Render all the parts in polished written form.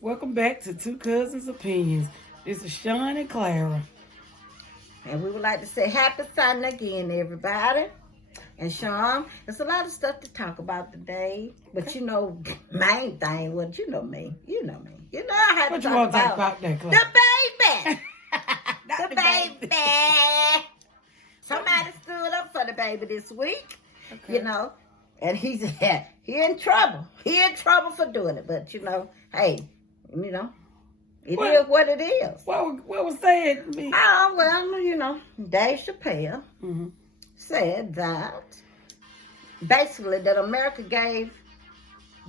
Welcome back to Two Cousins Opinions. This is Sean and Clara. And we would like to say happy Sunday again, everybody. And Sean, there's a lot of stuff to talk about today. But you know, main thing, well, you know me. You know me. You know I have What to you talk want to talk about about that, Clara? the baby. Not the baby. Somebody stood up for the baby this week, you know. And he in trouble. He in trouble for doing it. But, you know, hey, you know, it is what it is. What was said? Oh, well, you know, Dave Chappelle said that basically that America gave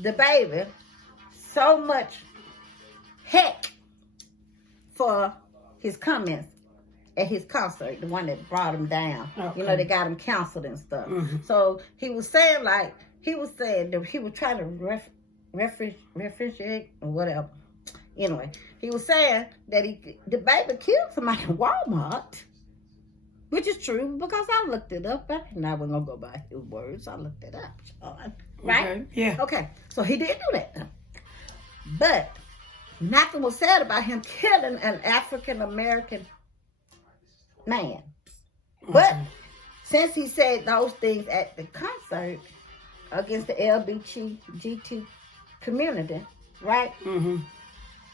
the baby so much heck for his comments at his concert, the one that brought him down. Okay. You know, they got him counseled and stuff. So he was saying that he was trying to refrigerate or whatever. Anyway, he was saying that the baby killed somebody in Walmart, which is true because I looked it up. And I wasn't going to go by his words. I looked it up. Sean. Right? Okay. Yeah. Okay. So he did do that. But nothing was said about him killing an African-American man. But since he said those things at the concert against the LGBTQ community, right?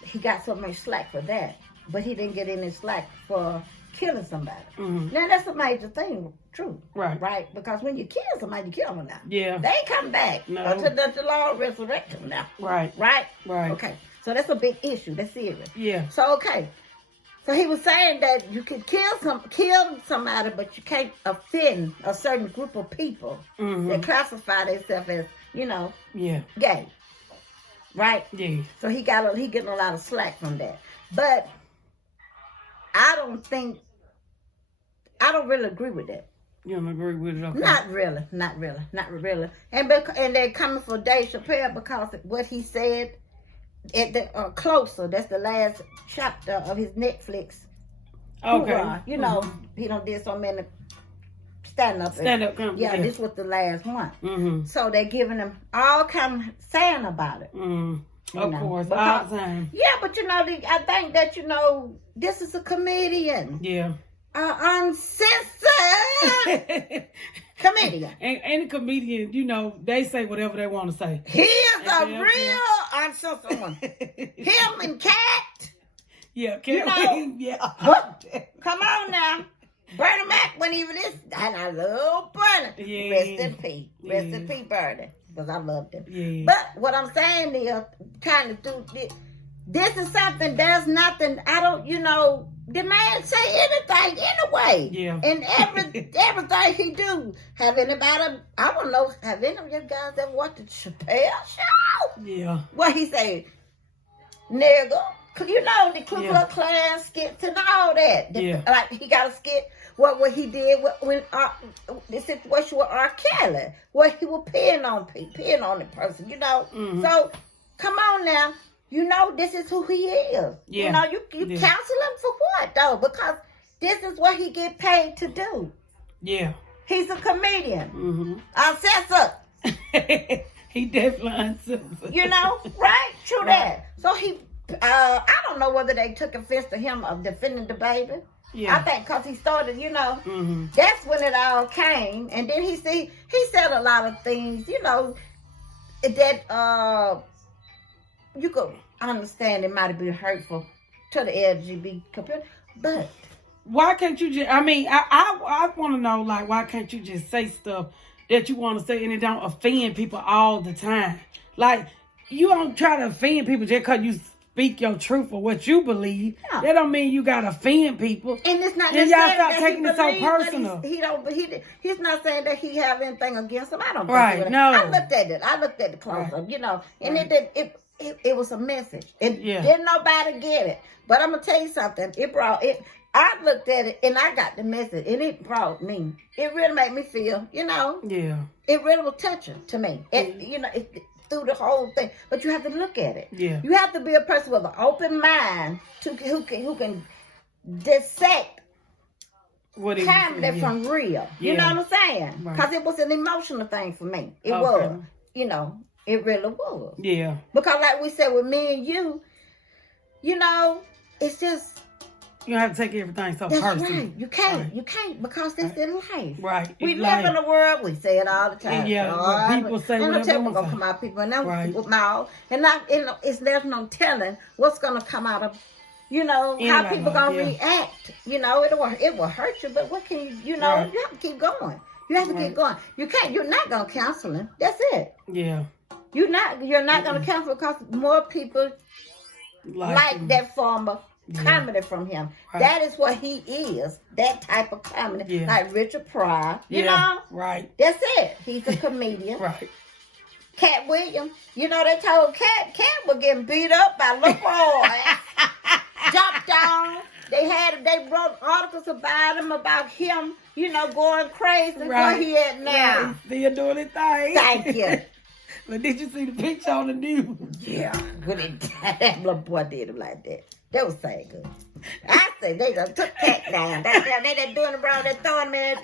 He got so much slack for that, but he didn't get any slack for killing somebody. Now that's a major thing, true, right? Because when you kill somebody, you kill them now. Yeah, they ain't come back until the Lord resurrect them now. Right. Okay, so that's a big issue. That's serious. Yeah. So so he was saying that you could kill somebody, but you can't offend a certain group of people that classify themselves as, you know, gay. Right? Yeah. So he getting a lot of slack from that. But I don't really agree with that. You don't agree with it? Okay. Not really. And they're coming for Dave Chappelle because of what he said at the Closer. That's the last chapter of his Netflix. Okay. You know, he done did so many stand-up comedy. Yeah, this was the last one. So they're giving him all kind of saying about it. Of course, all the time. Yeah, but you know, I think that, you know, this is a comedian. Yeah. Uncensored comedian. And a comedian, you know, they say whatever they want to say. He is a real uncensored one. Him and Cat. Yeah, you know, yeah. Come on now. Bernie Mac wasn't even this, and I love Bernie. Yeah. Rest in peace. Rest in peace, Bernie. Because I loved him. Yeah. But what I'm saying is, kind of do this is something, there's nothing, I don't, you know, the man say anything anyway. Yeah. And everything he do, have anybody, I don't know, have any of you guys ever watched the Chappelle show? Yeah. What he say? Nigga. You know, the Ku Klux Klan skits and all that. Like, he got a skit, what he did when the situation with R. Kelly, where he was peeing on the person, you know. So, come on now. You know, this is who he is. Yeah. You know, you counsel him for what, though? Because this is what he get paid to do. Yeah. He's a comedian. Uncensored. He definitely uncensored. You know, right? True that. So I don't know whether they took offense to him of defending the baby. Yeah. I think because he started, you know, that's when it all came. And then he said a lot of things, you know, that you could understand it might have been hurtful to the LGBT community. But why can't you just, I mean, I want to know, like, why can't you just say stuff that you want to say and it don't offend people all the time? Like, you don't try to offend people just because you speak your truth or what you believe. Yeah. That don't mean you gotta offend people. And it's not. And y'all stop taking it so personal. He's not saying that he have anything against him. I don't. Right. No. I looked at it. I looked at the close up. You know, and it was a message. And didn't nobody get it. But I'm gonna tell you something. I looked at it and I got the message, and it brought me. It really made me feel. You know. Yeah. It really was touching to me. You know. Through the whole thing, but you have to look at it. Yeah, you have to be a person with an open mind who can dissect comedy from real. You know what I'm saying? Because it was an emotional thing for me. It was, you know, it really was. Yeah. Because like we said with me and you, you know, it's just. You don't have to take everything so That's personal. right. You can't. Right. You can't because this is life. Right. We live in a world. We say it all the time. Yeah. People say whatever. whatever. What's gonna come out of people and right. mouth, and there's no telling what's gonna come out of. You know how people gonna react. You know it will hurt you, but what can you? You know you have to keep going. You have to keep going. You can't. You're not gonna cancel him. That's it. Yeah. You're not gonna cancel because more people like that form of comedy from him. Right. That is what he is. That type of comedy. Yeah. Like Richard Pryor. You know? Right. That's it. He's a comedian. right. Cat Williams. You know, they told Cat was getting beat up by little boys. Jumped on. They wrote articles about him, you know, going crazy. Where he at now. Yeah, he's still doing his thing. Thank you. But did you see the picture on the news? Yeah. That little boy did him like that. That was saying good. I say they done took Cat down. They done doing the wrong. They throwing him in.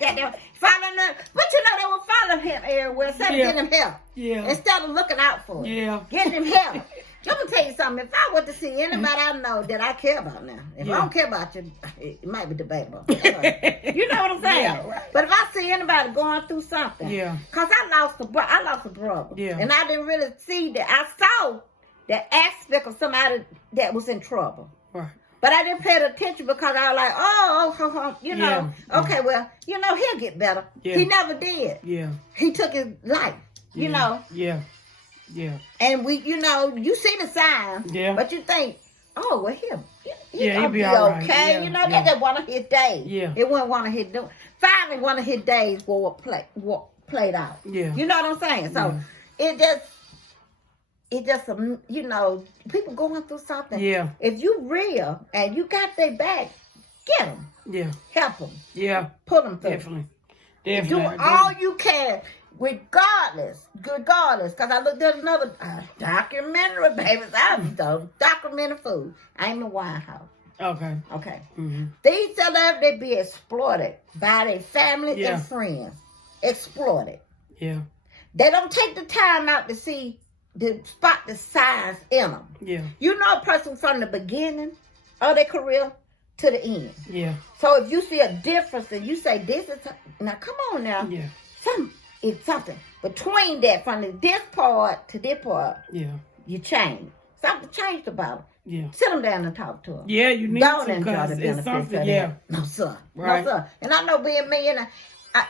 Following him. But you know they were following him everywhere. Instead of getting him help. Yeah. Instead of looking out for him. Yeah. Getting him help. Let me tell you something. If I were to see anybody I know that I care about now, if I don't care about you, it might be debatable. You know what I'm saying? Yeah, right. But if I see anybody going through something, because I lost a brother, and I didn't really see that. I saw the aspect of somebody that was in trouble, right? But I didn't pay attention because I was like, you know, okay, well, you know, he'll get better. Yeah. He never did. Yeah, he took his life. You know. Yeah. Yeah. And you know, you see the sign, but you think, oh, well, he'll be okay. Right. Yeah. You know, that's just one of his days. Yeah. It wasn't one of his days. Finally, one of his days played out. Yeah. You know what I'm saying? So it just, you know, people going through something. Yeah. If you real and you got their back, get them. Yeah. Help them. Yeah. Put them through. Definitely. Do all you can. Regardless, because there's another documentary, baby. I'm the documentary food. I'm the White House. Okay. Mm-hmm. These celebrities be exploited by their family and friends. Exploited. Yeah. They don't take the time out to spot the signs in them. Yeah. You know a person from the beginning of their career to the end. Yeah. So if you see a difference and you say this is now, come on now. Yeah. It's something between that, from this part to this part. Yeah, you change. Something changed about it. Yeah, sit them down and talk to them. Yeah, you need to because it's something. Yeah, no son, right. No son. And I know being me, and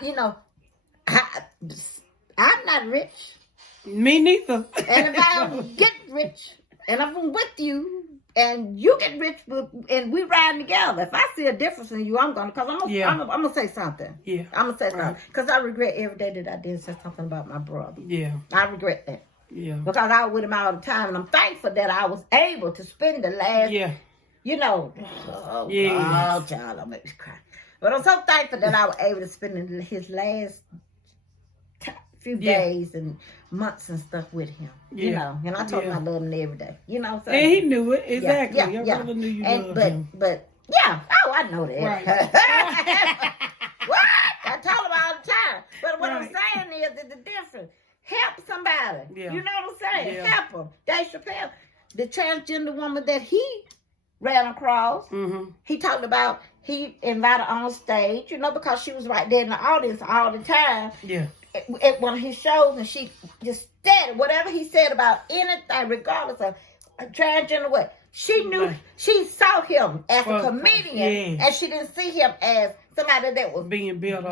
you know, I'm not rich. Me neither. And if I get rich, and I'm with you. And you get rich, and we ride together. If I see a difference in you, I'm gonna say something. Yeah, I'm gonna say something because I regret every day that I didn't say something about my brother. Yeah, I regret that. Yeah, because I was with him all the time, and I'm thankful that I was able to spend the last. Yeah, you know, child, I make me cry. But I'm so thankful that I was able to spend his last few days and months and stuff with him, you know, and I told him I love him every day, you know. So, and he knew it exactly. Your brother knew you loved him. But I know that. Right. What? I told him all the time. But what I'm saying is that the difference. Help somebody. Yeah. You know what I'm saying? Yeah. Help them. Dave Chappelle, the transgender woman that he ran across. Mm-hmm. He talked about. He invited on stage, you know, because she was right there in the audience all the time. Yeah. At one of his shows, and she just said whatever he said about anything, regardless of transgender what. She knew, she saw him as a comedian, and she didn't see him as somebody that was being bitter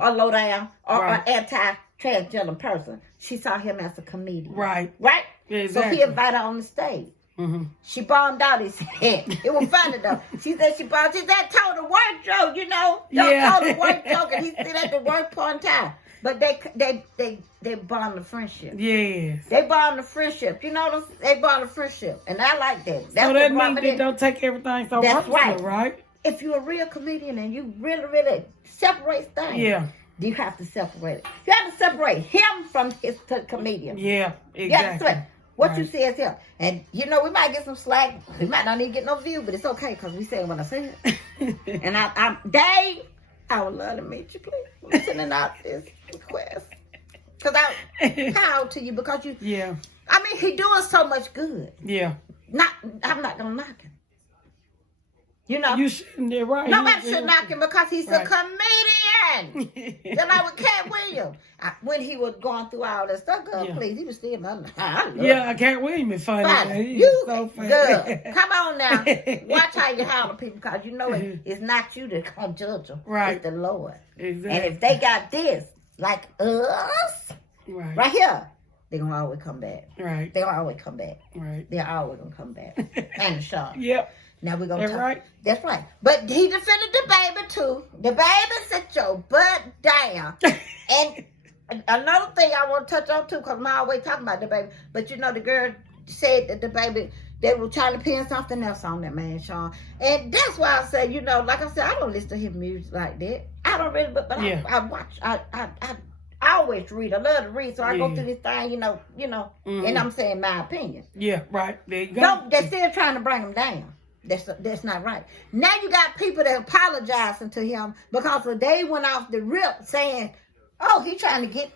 or low down or an anti-transgender person. She saw him as a comedian. Right. Right? Yeah, exactly. So he invited her on the stage. Mm-hmm. She bombed out his head. It was funny though. She said told the work joke, you know. Told the work joke, and he said at the work point in time. But they bond the friendship. Yes. They bond the friendship. You know, they bond the friendship. And I like that. That's so that means they don't take everything so personal, right? If you're a real comedian and you really, really separate things, you have to separate it. You have to separate him from his comedian. Yeah, exactly. What you say is him. And, you know, we might get some slack. We might not even get no view, but it's okay because we said what I said. And Dave, I would love to meet you, please. I'm sending out this request. Because I'm proud to you because you... Yeah. I mean, he doing so much good. Yeah. Not I'm not gonna knock him. You know, you shouldn't. Right? Nobody should knock him because he's a comedian. Just like with Cat Williams, when he was going through all that stuff, girl, please, he was still Cat Williams is funny. You so funny. Good. Come on now, watch how you handle people because you know it's not you that's gonna judge them. Right. It's the Lord. Exactly. And if they got this, like us, right here, they're gonna always come back. Right. They're gonna always come back. Right. They're always gonna come back. And the shark. Yep. Now we're gonna talk. Right. That's right. But he defended the baby too. The baby sit your butt down. And another thing I want to touch on too, because I'm always talking about the baby. But you know, the girl said that the baby, they were trying to pin something else on that man, Sean. And that's why I said, you know, like I said, I don't listen to his music like that. I don't really, but I watch. I always read. I love to read, so I go through this thing, you know, and I'm saying my opinion. Yeah, right. There you go. No, they're still trying to bring him down. That's not right. Now you got people that apologizing to him because they went off the rip saying, "Oh, he trying to get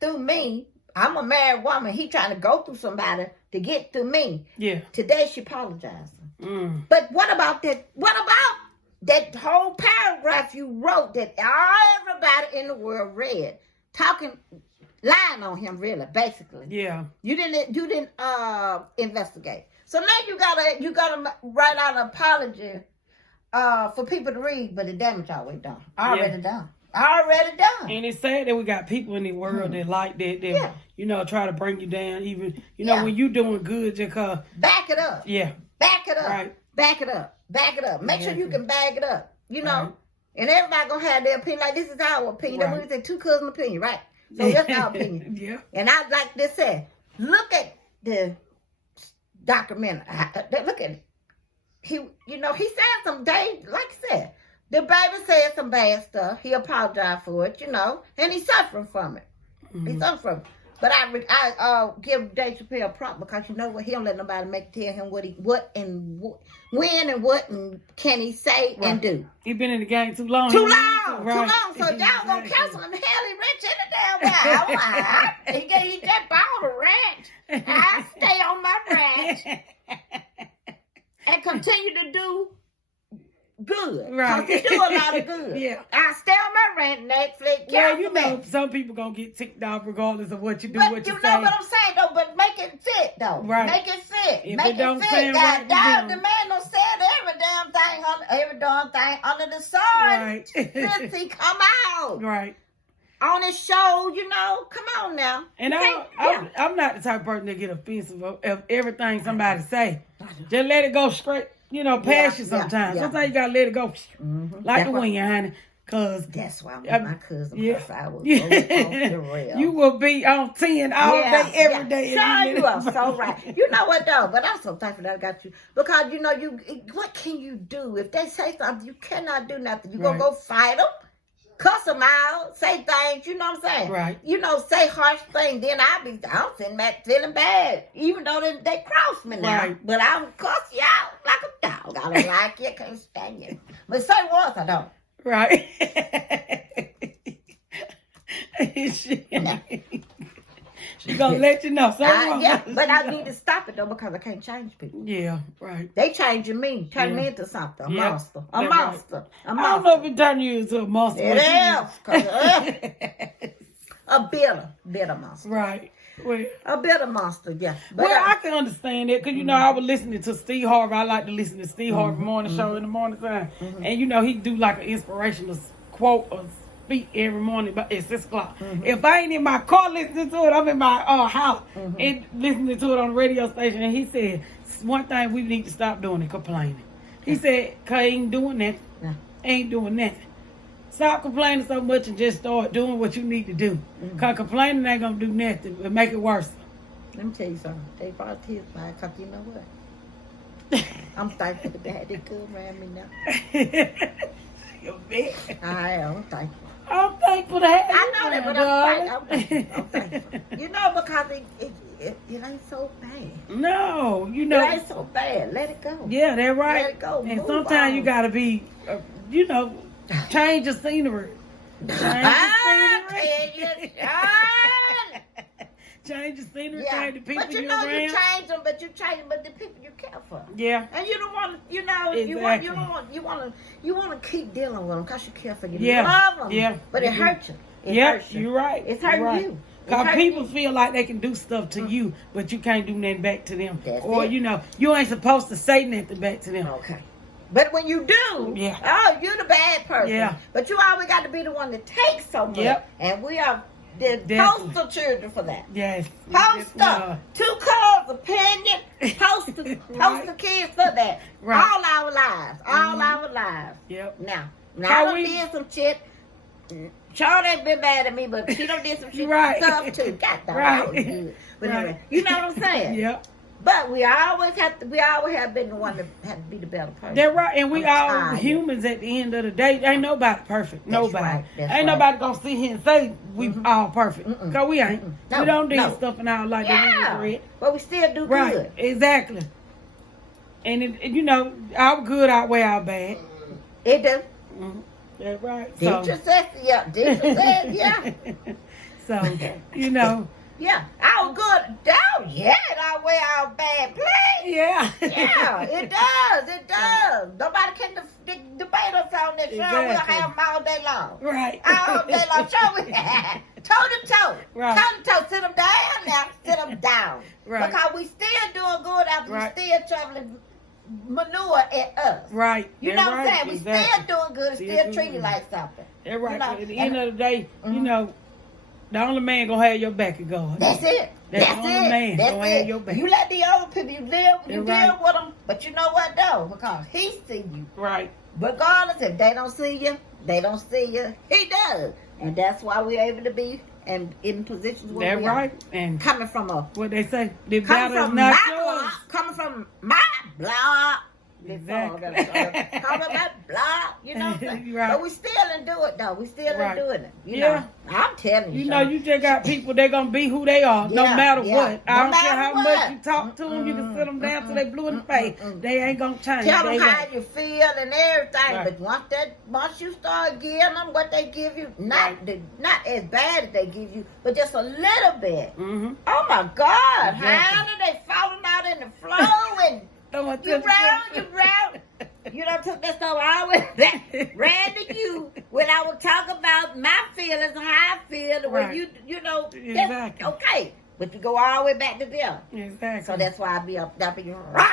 through me. I'm a married woman. He trying to go through somebody to get through me." Yeah. Today she apologizing. But what about that? What about that whole paragraph you wrote that everybody in the world read, lying on him, really, basically. Yeah. You didn't investigate. So now you gotta write out an apology for people to read, but the damage already done. Already done. And it's sad that we got people in the world that like that you know, try to bring you down, even when you doing good, just cause. Back it up. Yeah. Back it up. Right. Back it up. Back it up. Make sure you can back it up. You know. Right. And everybody gonna have their opinion. Like, this is our opinion. Right. That's what we say, two cousin opinion, right? So that's our opinion. Yeah. And I like this said, look at the documentary. Look at it. He said some days, like I said, the baby said some bad stuff. He apologized for it, and he's suffering from it. Mm-hmm. He's suffering from it. But I give Dave Chappelle a prop because you know what? He don't let nobody tell him when and what and can he say and do. He been in the game too long. Too long. So y'all gonna cancel him. Hell, he rich in the damn guy. He just bought a ranch. I stay on my ranch and continue to do good. Right. Because he do a lot of good. Yeah. I stay on my rent, Netflix. Well, you know, some people gonna get ticked off regardless of what you do, what you say. But you know what I'm saying, though? But make it fit, though. Right. Make it fit. If make it don't fit. sound right, The man done said every damn thing under the sun. Right. Since he come out. Right. On his show, come on now. And I'm not the type of person that get offensive of everything somebody say. Just let it go straight. Past you sometimes. Yeah. Sometimes you gotta let it go. Like the wind, honey. Cause that's why I'm with my cousin. Because I will go off the rail. You will be on 10 all day, every day. You are so right. You know what though? But I'm so thankful that I got you. Because what can you do? If they say something, you cannot do nothing. You gonna go fight them, cuss them out, say things, you know what I'm saying? Right. Say harsh things. Then I'm sitting back feeling bad. Even though they cross me now. Right. But I'm cuss you out like a dog. I don't like you, can't stand you. But say once I don't. Right. She gonna let you know. But I need to stop it though because I can't change people. Yeah, right. They changing me, turn me into something. A monster. A monster. I don't know if it turn you into a monster. It is. A bitter monster. Right. Well, a bitter monster, yeah. But I can understand it because I was listening to Steve Harvey. I like to listen to Steve Harvey morning show in the morning time, and he do like an inspirational quote or speak every morning, but it's 6 o'clock. If I ain't in my car listening to it, I'm in my house and listening to it on the radio station. And he said one thing we need to stop doing is complaining. He said, "Cause ain't doing that, ain't doing nothing." Stop complaining so much and just start doing what you need to do. Because complaining ain't going to do nothing. It'll make it worse. Let me tell you something. They brought tears by because you know what? I'm thankful that they had this good around me now. You bet. I am thankful. I'm thankful to have you. I know that, but I'm thankful. Because it ain't so bad. No, It ain't so bad. Let it go. Yeah, that's right. Let it go. And sometimes you got to be, change the scenery. change the scenery, Yeah. change the people But you you're know, around. you change them, but the people you care for. Yeah. And you don't want to, you know, Exactly. you want to keep dealing with them because you care for you. Yeah. Love them. Yeah. But it hurts you. It Yep, hurts you. you're right. It's hurting You're right. you. Because people feel like they can do stuff to you, but you can't do nothing back to them. That's or, it. you know, you ain't supposed to say nothing back to them. Okay. But when you do, Yeah. oh, you're the bad person. Yeah. But you always got to be the one that takes so much. Yep. And we are the Definitely. poster children for that. Yes. Poster. 2 colors, opinion, poster Right. kids for that. Right. All our lives. All our lives. Yep. Now How I done we- did some shit. Sean ain't been mad at me, but she done did some shit Right. stuff too. God damn, Right. that was good. But Right. anyway, you know what I'm saying? Yep. But we always have been the one that had to be the better person. They're right. And we I'm all tired. humans at the end of the day. Ain't nobody perfect. That's Nobody. right. That's Ain't right. nobody going to sit here and say we all perfect. Mm-mm. Because we ain't. No, We don't do no. stuff in our life that we Yeah. regret. But we still do Right. good. Exactly. And, you know, our good outweigh our bad. It does. Mm-hmm. That's right. Deidre said, yeah. Deidre said, yeah. So, you know. Yeah. Our good, down, yeah, it outweigh our bad play. Yeah. Yeah, it does. It does. Nobody can debate us on this show. We'll Exactly. have them all day long. Right. All day long. Show me toe to toe. Right. Toe to toe. Sit them down now. Sit them down. Right. Because we still doing good after Right. we still traveling manure at us. Right. You That's know what I'm right. saying? We Exactly. still doing good and Still still doing treated good. like something. That's right. You know, At the end of the day, you Mhm. know, the only man gonna have your back is God. That's it. That's That's the only it. man That's gonna have it. your back. You let the other people, you deal That's with right. them. But you know what though? Because he see you. Right. Regardless, if they don't see you, they don't see you. He does. And that's why we're able to be in positions where That's we are. right. And Coming from a what they say, the coming battle is from not my yours. block, coming from my block. Exactly. Coming from my block, you know what I'm saying? Right. But we still in do it though. We still Right. in doing it. You Yeah. know, I'm telling you. You know, son. you just got people, they going to be who they are, no Yeah, matter yeah. what. I No don't care matter how what. much you talk to them, you can sit them down till they blue in the face. They ain't going to change. Tell They them how won't. you feel and everything, Right. but once you start giving them what they give you, not as bad as they give you, but just a little bit. Mm-hmm. Oh my God, Exactly. how did they falling out in the flow and you round. You done took that stuff all the way back, ran to you when I was talking about my feelings and how I feel, and when Right. you know, that's Exactly. okay. But you go all the way back to them. Exactly. So that's why I be up rah.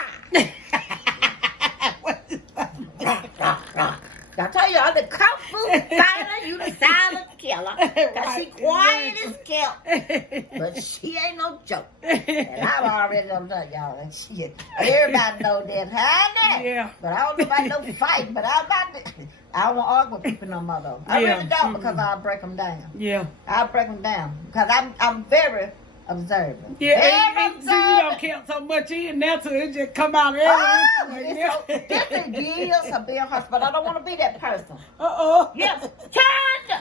I tell you, I'm the kung fu fighter, you the silent killer. Cause she quiet as kept, but she ain't no joke. And I've already done y'all that shit. Everybody know that, honey. Yeah. But I don't know about no fight, but I don't argue with people no more though. I Yeah. really don't because I'll break them down. Yeah. I'll break them down because I'm very observant. Yeah, Very and see, you don't count so much in now till it just come out every way. Yeah. This is years of being hustled, but I don't want to be that person. Uh-oh. Yes, turn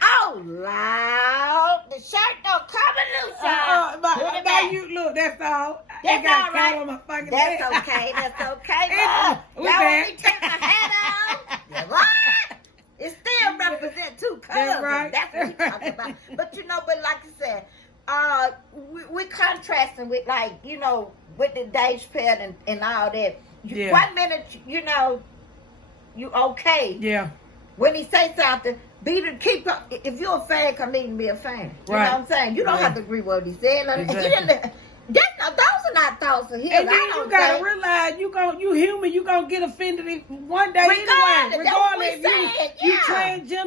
oh loud. The shirt don't coming loose, y'all. Put it Now back. you look, that's all. I That's got all a right. on my fucking That's head. okay. That's okay. Yeah, Y'all we want back. me to take my hat off? Yeah, what? It still represents two colors. That's right. That's what we talking about. But you know, but like I said, we contrasting with like, you know, with the Dave Chappelle and all that. Yeah. 1 minute, you know, you okay. Yeah. When he say something, keep up. If you're a fan, come need to be a fan. You Right. know what I'm saying? You don't Right. have to agree with what he said. Exactly. Those are not thoughts of his. And then I you don't gotta think. realize you human, you gonna get offended one day Regardless, anyway. that's what we Regardless if said, you yeah.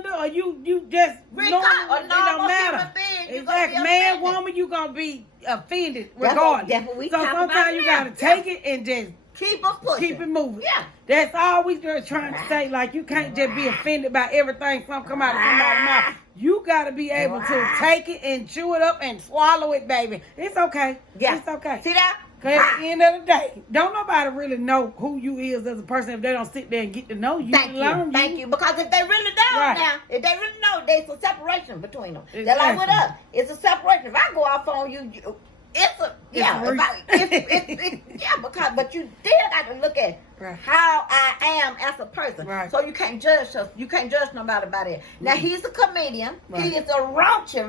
transgender or you just normal, Or it normal don't matter. human being, you gonna Exactly. be Man, offended. woman, you gonna be offended That's regardless. what we So talking about sometimes you now. gotta take it and just Keep us pushing. keep it moving. Yeah. That's all we just trying to say. Like, you can't just be offended by everything some come out of somebody's mouth. You got to be able to take it and chew it up and swallow it, baby. It's okay. Yeah. It's okay. See that? Because at the end of the day, don't nobody really know who you is as a person if they don't sit there and get to know you. Thank learn you. Thank you. Because if they really know Right. now, if they really know, there's a separation between them. They're Exactly. like with us. It's a separation. If I go off on you, But you still got to look at how I am as a person. Right. So you can't judge us. You can't judge nobody about it. Now he's a comedian. Right. He is a raunchy,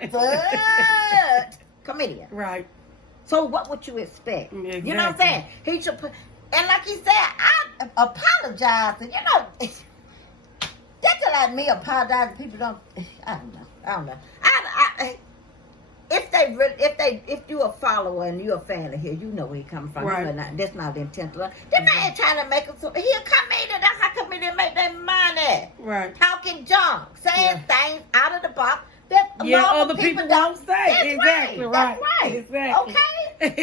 uncensored comedian. Right. So what would you expect? Exactly. You know what I'm saying? He should put, and like he said, I apologize. And that's just like me apologizing. People don't. I don't know. If you a follower and you a fan of his, you know where he coming from. Right. That's not the intent. They're not trying to make him. He a comedian. That's how comedians make their money. Right. Talking junk, saying things out of the box that other people don't say. That's exactly. Right. That's right. Exactly. Okay.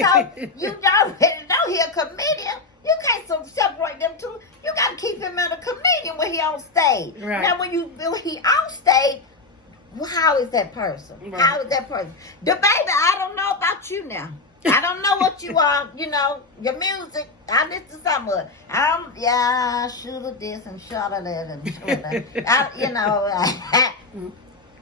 So you already know he a comedian. You can't separate them two. You got to keep him as a comedian when he on stage. Right. Now when he on stage. Well, how is that person? Right. How is that person? The baby, I don't know about you now. I don't know what you are. You know, your music, I listen to some of it. I should have this and should have that and should have.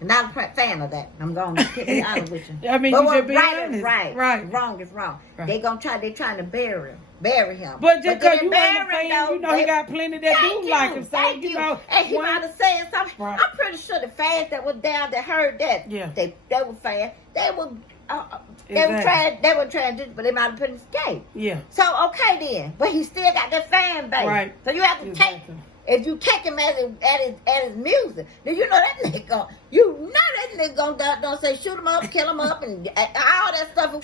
Not a fan of that. I'm going to be honest with you. I mean, but you should be right honest. is right. Wrong is wrong. Right. They're trying to bury him. But just because you bury ain't a fan, he got plenty that do like him. So, and he might have said something. Right. I'm pretty sure the fans that were down that heard that, they were fans. They were trying to do, but they might have put in skate. Yeah. So okay then, but he still got that fan base. Right. So you have to take. If you take him at his music, then you know that nigga gonna say shoot him up, kill him up, and all that stuff. It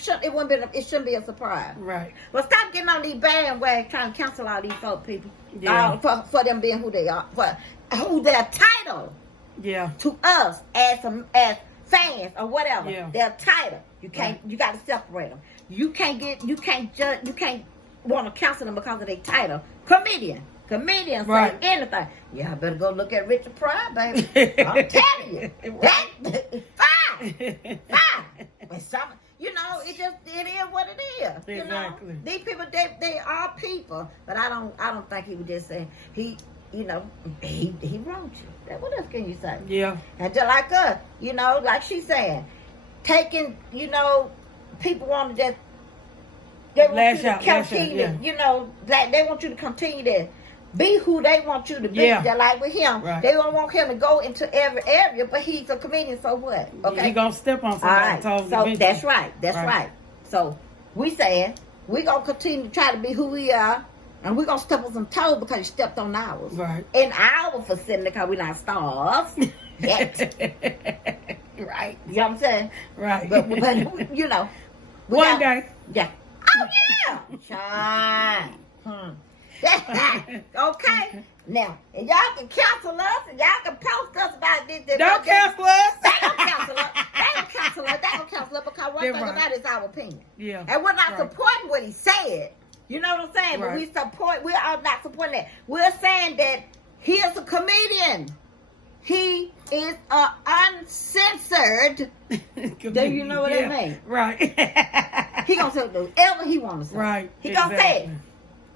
shouldn't be a surprise. Right. Well, stop getting on these bandwagon trying to cancel all these folk people. Yeah. For them being who they are, for who they're titled. Yeah. To us as fans or whatever. Yeah. They're titled. You can't. You got to separate them. You can't judge. You can't want to cancel them because of their title. Comedians say anything. Yeah, I better go look at Richard Pryor, baby. I'm telling you. That fine. But it is what it is. Exactly. You know? These people, they are people. But I don't think he would just say he wronged you. What else can you say? Yeah. And just like us, like she's saying, taking, people want to just they want you to continue, they want you to continue to be who they want you to be. Yeah. They're like with him. Right. They don't want him to go into every area, but he's a comedian, so what? Okay. He gonna step on somebody's toes. So that's right. That's right. So we saying we gonna continue to try to be who we are, and we're gonna step on some toes because you stepped on ours. Right. In our facility because we're not stars yet. Right. You know what I'm saying? Right. But one day. Yeah. Oh yeah. Shine. Okay. Now, and y'all can cancel us, and y'all can post us about this. Don't cancel us. They don't cancel us. They don't cancel us because one thing about it is our opinion. Yeah. And we're not supporting what he said. You know what I'm saying? Right. But we are not supporting that. We're saying that he is a comedian. He is uncensored. Do you know what I mean? Right. He gonna say whatever he wants to say. Right. He gonna say it.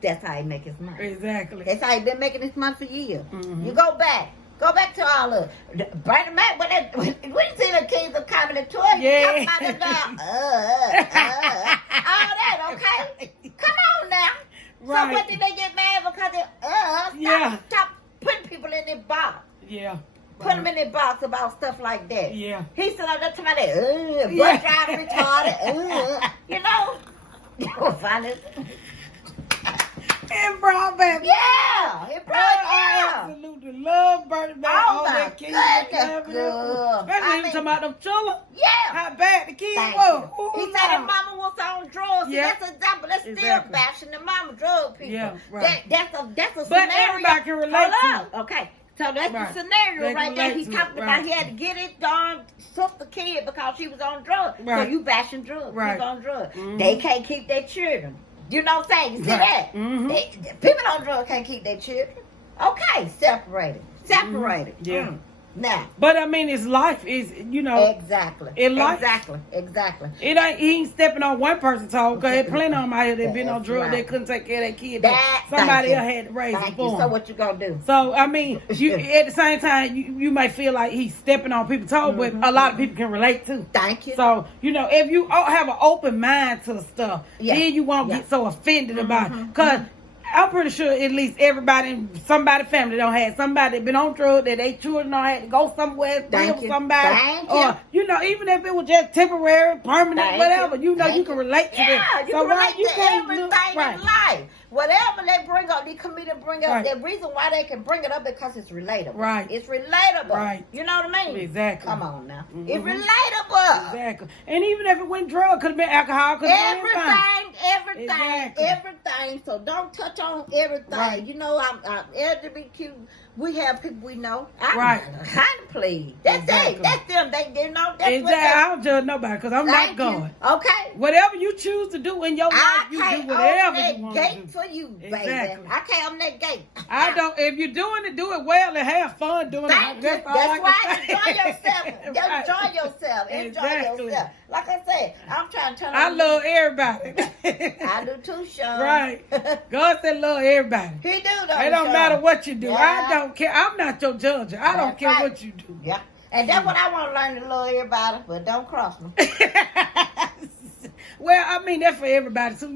That's how he make his money. Exactly. That's how he been making his money for years. Mm-hmm. You go back to all of Brandon Mac. When you see the Kings of Comedy tour, yeah. all that, okay? Come on now. Right. So what did they get mad because they stop putting people in their box. Yeah. Put them in their box about stuff like that. Yeah. He said, "I'm talking about that, butt drive retarded, you will find it." And brought back. Yeah, it brought I absolutely love Bernie Mac. Oh my goodness, girl. Talking about them children. Yeah. How bad the kids Thank were. He said his mama was on drugs. Yeah. That's an example. That's still bashing the mama drug people. Yeah, right. That's a But scenario. everybody can relate to it. Okay. So that's the scenario right there. He talked about he had to get it done, took the kid because she was on drugs. Right. So you bashing drugs. Right. She's on drugs. Mm-hmm. They can't keep their children. You know what I'm saying? You see that? Mm-hmm. People on drugs can't keep their children. Okay, separated. Mm-hmm. Yeah. Now. But I mean, his life is, Exactly. Exactly. He ain't stepping on one person's toe, because there's plenty of them out here that been on drugs, they couldn't take care of their kid. Somebody else had to raise them for them. So what you gonna do? So, I mean, you at the same time, you may feel like he's stepping on people's toes, but a lot of people can relate too. Thank you. So, if you have an open mind to stuff, then you won't get so offended about it. Because I'm pretty sure at least somebody's family don't have somebody that been on drugs, that they children don't have to go somewhere, live with somebody. Or, even if it was just temporary, permanent, whatever, you can relate to them. Yeah, you can relate to everything in life. Whatever they bring up, the comedian bring up, the reason why they can bring it up because it's relatable. Right. It's relatable. Right. You know what I mean? Exactly. Come on now. Mm-hmm. It's relatable. Exactly. And even if it went drug, could have been alcohol, could have been everything. So don't touch on everything. Right. I'm LGBTQ. We have people we know. I'm please. That's it. That's them. That's exactly. I don't judge nobody because I'm not God. Okay. Whatever you choose to do in your life, you do whatever you want to do. For you, baby. I can't open that gate. I don't. If you're doing it, do it well and have fun doing it. That's right. Enjoy yourself. Enjoy yourself. Enjoy yourself. Like I said, I'm trying to tell you. I love everybody. I do too, Sean. Right. God said love everybody. He do though. It don't matter what you do. I don't care. I'm not your judge. I don't care what you do. Yeah. And that's what I want to learn, to love everybody, but don't cross me. Well, I mean, that's for everybody. So, I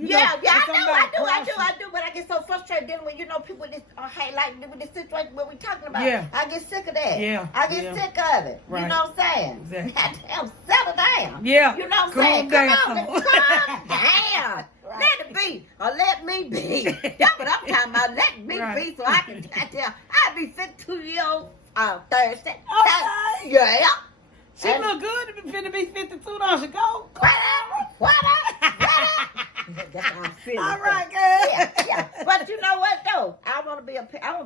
do. But I get so frustrated dealing with, people with this, with this situation where we talking about. Yeah. I get sick of that. Yeah. I get sick of it. Right. You know what I'm saying? Exactly. Damn, settle down. Yeah. You know what I'm saying? Calm down. Right. Let it be, or let me be. That's what I'm talking about. Let me be, so I can I'll be 52-year-old Thursday. Okay. Yeah. She look good to be finna be 52, don't she? Go. Whatever. That's how I feel. All right, girl. Yeah. But you know what though? I want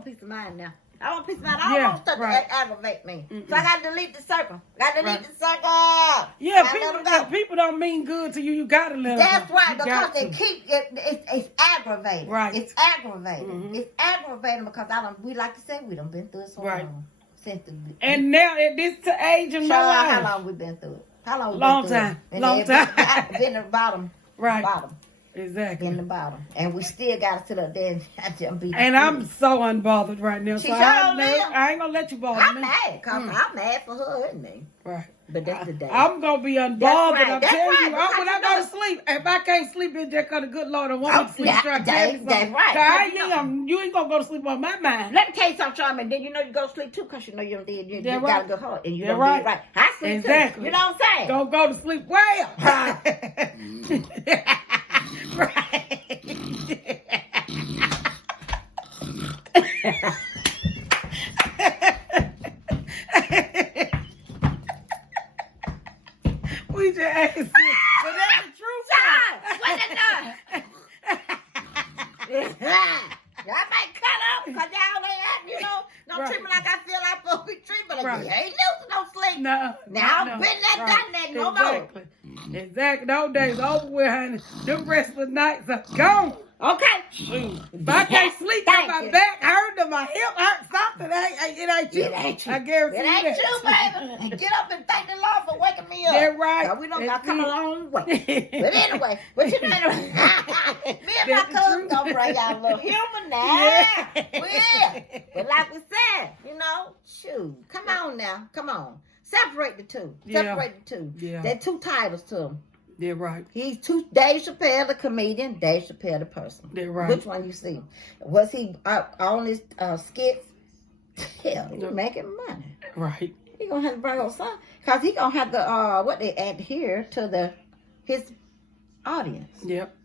peace of mind now. I want peace of mind. I don't want stuff to aggravate me. So I gotta delete the circle. Yeah, people don't mean good to you. You gotta let them. That's right, because it's aggravating. Right. It's aggravating. Mm-hmm. It's aggravating because we like to say we done been through it so long. And now at this age in my life. How long we been through it? How long we long been time. through it? Long time. Been at the bottom. Right. Bottom. Exactly. In the bottom. And we still got to sit up there and be. And I'm so unbothered right now. So I ain't gonna let you bother me. I'm mad because I'm mad for her, isn't it? Right. But that's the day. I'm gonna be unbothered. Right. I'm telling you, when I go to sleep, if I can't sleep, it's just because the good Lord don't want me to sleep. That's right. You ain't gonna go to sleep on my mind. Let me tell you something, Charmin. And then you go to sleep too because you know you got a good heart and you don't do it right. I sleep too. You know what I'm saying? Don't go to sleep well. Right. We just asked this, but that's the truth. What is that? Y'all might cut up because y'all ain't, don't treat me like I feel like I'm supposed to be treated, but I ain't losing no sleep. No. Now, I've been there, done that, no more. Exactly. Those days over with, honey. Them restful nights are gone. Okay. If I can't sleep, my back hurt, my hip hurt, something. It ain't you. It ain't you. I guarantee it ain't you, baby. Get up and thank the Lord for waking me up. That's right. So we don't got to come a long way. But anyway, me and my cousin gonna bring out a little humor now. Yeah. But like we said, shoot, come on now. Come on. Separate the two. Yeah. They're two titles to them. They're right. He's Dave Chappelle, the comedian. Dave Chappelle, the person. They're right. Which one you see? Was he on his skits? Hell, he's making money. Right. He gonna have to bring on some, cause he gonna have to they adhere to his audience. Yep.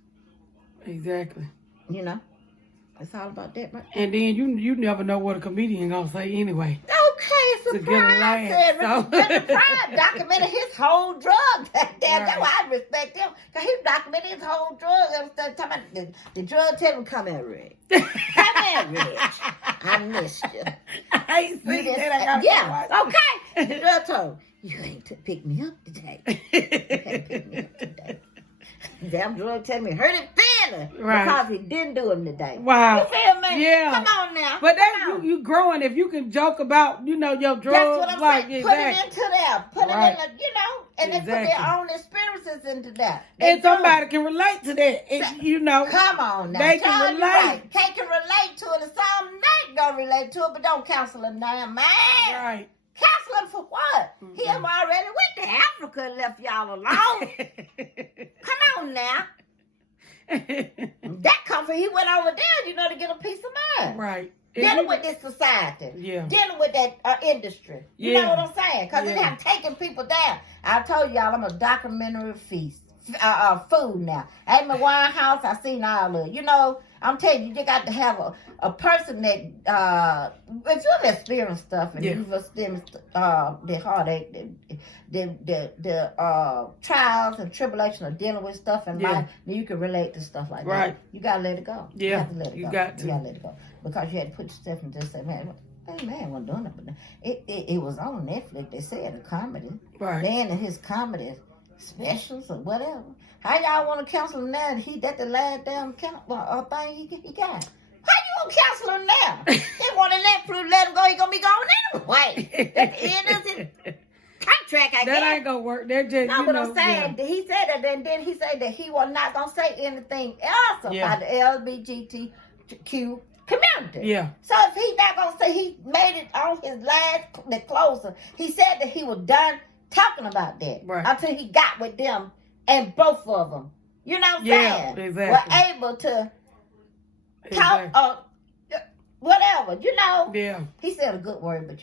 Exactly. It's all about that, right? And then you never know what a comedian gonna say anyway. Okay, surprise. Prime documented his whole drug. That's why I respect him. Because he documented his whole drug. Every time the drug tell him, come here, Rick. Come here, Rick. I missed you. I ain't seen that. Yeah, okay. The drug told him, you ain't to pick me up today. You ain't pick me up today. Damn drug tell me, hurt his better because he didn't do them today. Wow. You feel me? Yeah. Come on now. But that you growing if you can joke about, your drugs. That's what I'm like, saying. Put it into there. Put it in, and they put their own experiences into that. And somebody can relate to that. Come on now. They can relate. They can relate to it. And some not going to relate to it, but don't counsel them now, man. Right. Counsel him for what? Mm-hmm. He have already went to Africa and left y'all alone. Come on now. That comfort, he went over there, to get a peace of mind. Right. Dealing with this society. Yeah. Dealing with that industry. You know what I'm saying? Because it have taken people down. I told y'all I'm a documentary food now. At my wine house, I seen all of it. I'm telling you, you got to have a person that, if you've experienced stuff and you've experienced the heartache, the trials and tribulations of dealing with stuff in life, then you can relate to stuff like that. You got to let it go. Yeah. You have to let it go. You got to let it go. Because you had to put yourself in this, say, man, wasn't doing it. But it was on Netflix. They said a comedy. Right. Then in his comedy specials or whatever. How y'all want to cancel him now? That the last damn thing he got. How you gonna cancel him now? They want to let him go. He gonna be gone anyway. At the end of his contract, I guess. That ain't gonna work. They're just, what I'm saying. Yeah. He said that, and then he said that he was not gonna say anything else about the LGBTQ community. Yeah. So if he's not gonna say, he made it on his the closer. He said that he was done talking about that until he got with them. And both of them, you know what I'm saying? Exactly. Were able to talk, whatever, Yeah. He said a good word, but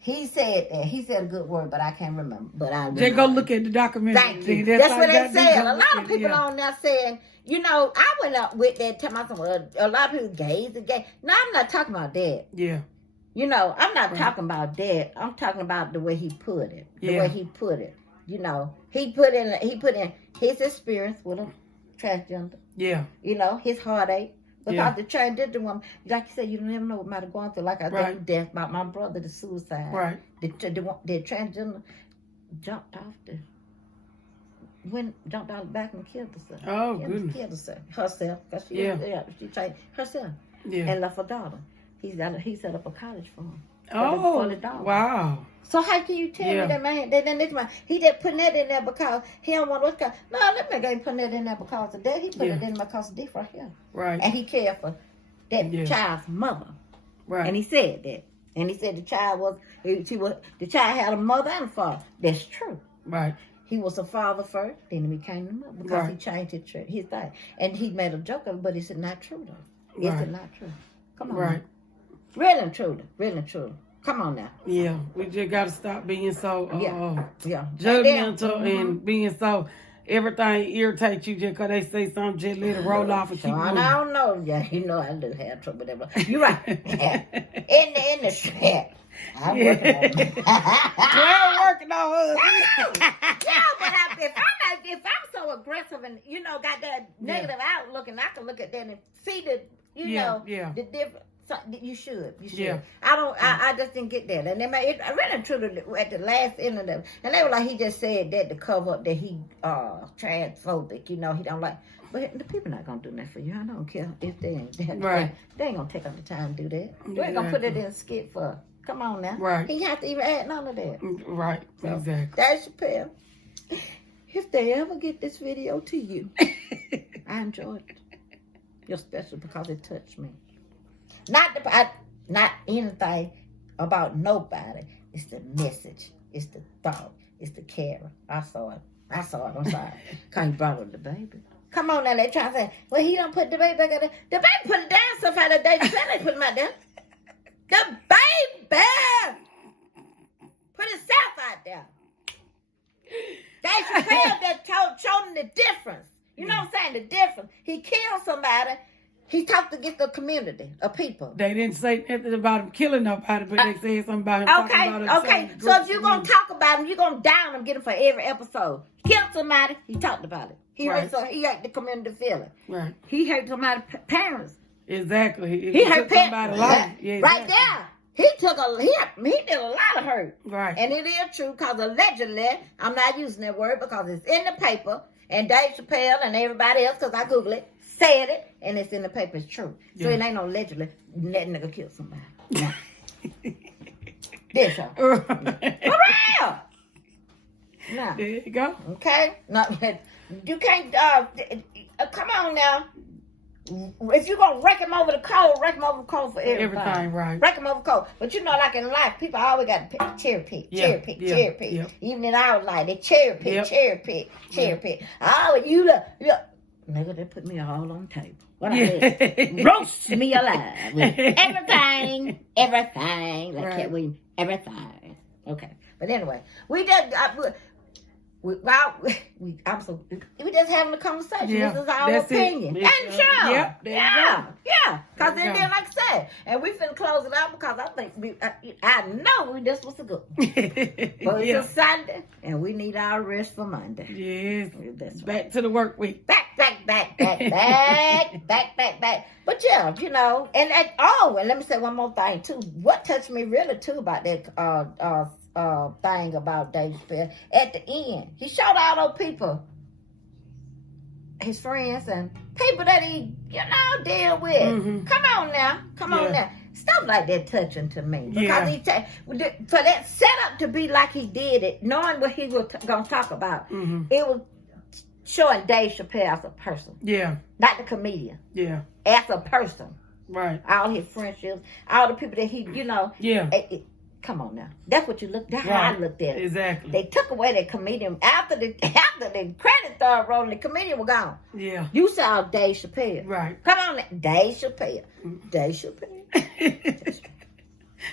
he said a good word, but I can't remember. But I just go look at the documentary. Thank you. That's what they said. A lot of people on there saying, I went up with that. Tell myself, a lot of people gays and gay. No, I'm not talking about that. Yeah. I'm not talking about that. I'm talking about the way he put it. The way he put it. He put in his experience with a transgender. Yeah. His heartache. Because the transgender woman, like you said, you never know what might have gone through. Like I did death about my brother, the suicide. Right. The transgender jumped off jumped out the back and killed herself. Oh, goodness. Killed herself. Because she tried herself. Yeah. And left her daughter. He set up a college for him. For the daughter. Wow. So how can you tell me that man? He just putting that in there because he don't want what's called. No, that man ain't putting that in there because of that. He put it in there because of this right here. Right. And he cared for that child's mother. Right. And he said that. And he said the child had a mother and a father. That's true. Right. He was a father first, then he became the mother because he changed his thing. And he made a joke of it, but it's not true though. It's not true. Come on. Right. Really and truly. Really and truly. Come on now. Yeah, we just got to stop being so judgmental and being so everything irritates you just because they say something, just let it roll off and keep moving. I don't know. Yeah, I do have trouble with that. You're right. in the strap. I'm working on it. We're working on it. But if I'm so aggressive and got that negative outlook, and I can look at that and see the the difference. So you should. Yeah. I just didn't get that. And I read it truly at the last end of them. And they were like, he just said that to cover up that he transphobic. He don't like. But the people not going to do that for you. I don't care if they ain't. Right. They ain't going to take up the time to do that. You ain't going to put it in a skit for. Come on now. Right. He have to even add none of that. Right. So, exactly. That's Chappelle. If they ever get this video to you, I enjoyed it. You're special because it touched me. Not anything about nobody. It's the message. It's the thought. It's the care. I saw it. I'm sorry. Because he brought up the baby. Come on now. They try to say, well, he don't put the baby back out there. The baby put it down stuff out of the day. They put him out there. The baby put himself out there. Dave Chappelle that showed him the difference. You know what I'm saying? The difference. He killed somebody. He talked against the community of people. They didn't say anything about him killing nobody, but they said something about him. Okay. So if you're going to talk about him, you're going to down him, get him for every episode. Killed somebody, he talked about it. He hurt the community feeling. Right. He hurt somebody's parents. Exactly. He hurt somebody's life. Yeah, exactly. Right there. He did a lot of hurt. Right. And it is true because allegedly, I'm not using that word because it's in the paper, And Dave Chappelle and everybody else, because I Google it, said it, and it's in the paper. It's true. So it ain't no allegedly that nigga killed somebody. Nah. This show. For real. Nah. There you go. Okay? No, you can't, come on now. If you're going to wreck him over the coal for everything. Right. Wreck him over the coal. But you know, like in life, people always got to cherry pick. Yeah. Even in our life, they cherry pick. Oh, you look. Nigga, they put me all on the table. What I did? Roast me alive. With everything. Like Cat Williams, everything. Okay. But anyway, we just... we just having a conversation. Yeah, this is our opinion. And sure. Yeah. Because then, like I said, and we finna close it out because I think I know this was a good one. But it's a Sunday, and we need our rest for Monday. Yes. That's back to the work week. Back. But yeah, you know, and let me say one more thing too. What touched me really too about that thing about Dave Chappelle at the end, he showed all those people, his friends and people that he deal with. Mm-hmm. Come on now, stuff like that touching to me because he for that setup to be like he did it, knowing what he was gonna talk about. Mm-hmm. It was showing Dave Chappelle as a person, not the comedian, as a person, right? All his friendships, all the people that he, come on now. That's what you look. That's how I looked at it. Exactly. They took away the comedian after the credit started rolling. The comedian was gone. Yeah. You saw Dave Chappelle. Right. Come on, now. Dave Chappelle. Dave Chappelle.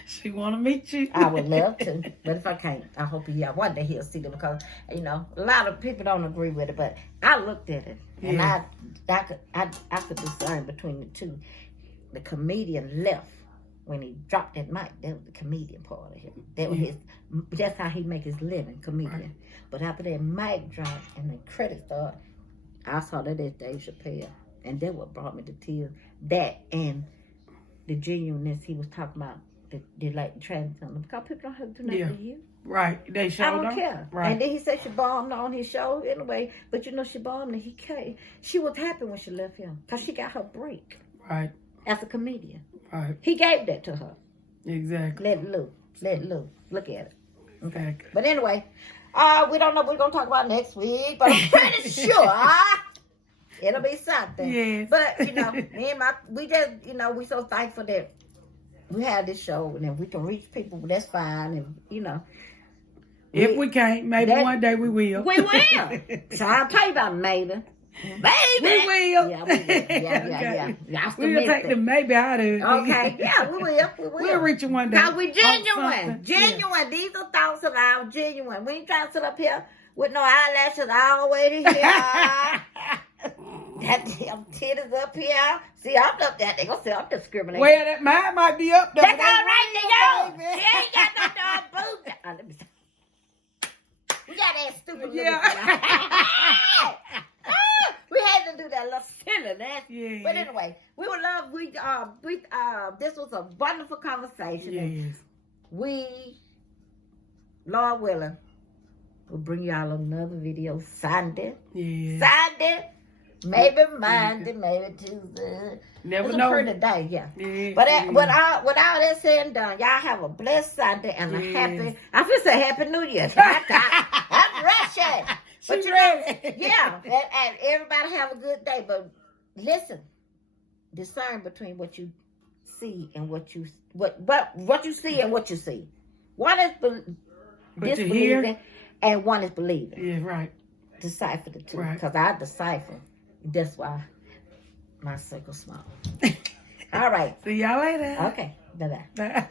She want to meet you. I would love to, but if I can't, I hope one day he'll see them because a lot of people don't agree with it. But I looked at it and I could discern between the two. The comedian left. When he dropped that mic, that was the comedian part of him. That was that's how he make his living, comedian. Right. But after that mic dropped and the credits started, I saw that as Dave Chappelle. And that what brought me to tears. That and the genuineness he was talking about, they like trying to tell them, because people don't have to do nothing to you. Right. They showed I don't care. Right. And then he said she bombed on his show anyway. But she bombed and he came. She was happy when she left him because she got her break. Right. As a comedian. Right. He gave that to her. Exactly. Let it loose. Look at it. Okay. Exactly. But anyway, we don't know what we're going to talk about next week, but I'm pretty sure it'll be something. Yes. But, me and we just, we so thankful that we have this show and then we can reach people. That's fine. And, if we can't, maybe one day we will. We will. So I'll tell you about maybe. Baby. We will. Yeah, we will. Yeah. We'll take the maybe out of it. Okay. Yeah, we will. We'll reach it one day. Now we genuine. Genuine. These are thoughts of ours. Genuine. We ain't trying to sit up here with no eyelashes all the way to here. That damn titties up here. See, I'm up there. They gonna say I'm discriminating. Well, that mine might be up there. That's all right to you. She ain't got no damn boobs. Let me see. We got that stupid we had to do that little silliness. Yeah. But anyway, we would love. This was a wonderful conversation. Yes. We, Lord willing, will bring y'all another video Sunday. Yeah. Sunday, maybe Monday, maybe Tuesday. Never it's know. A pretty day, yeah. But with all that said and done, y'all have a blessed Sunday and a happy. I feel say Happy New Year. I'm rushing. But and everybody have a good day. But listen, discern between what you see and what you see and what you see. One is disbelieving and one is believing. Yeah, right. Decipher the two. Right. Because I decipher. That's why my circle's small. All right. See y'all later. Okay. Bye-bye. Bye.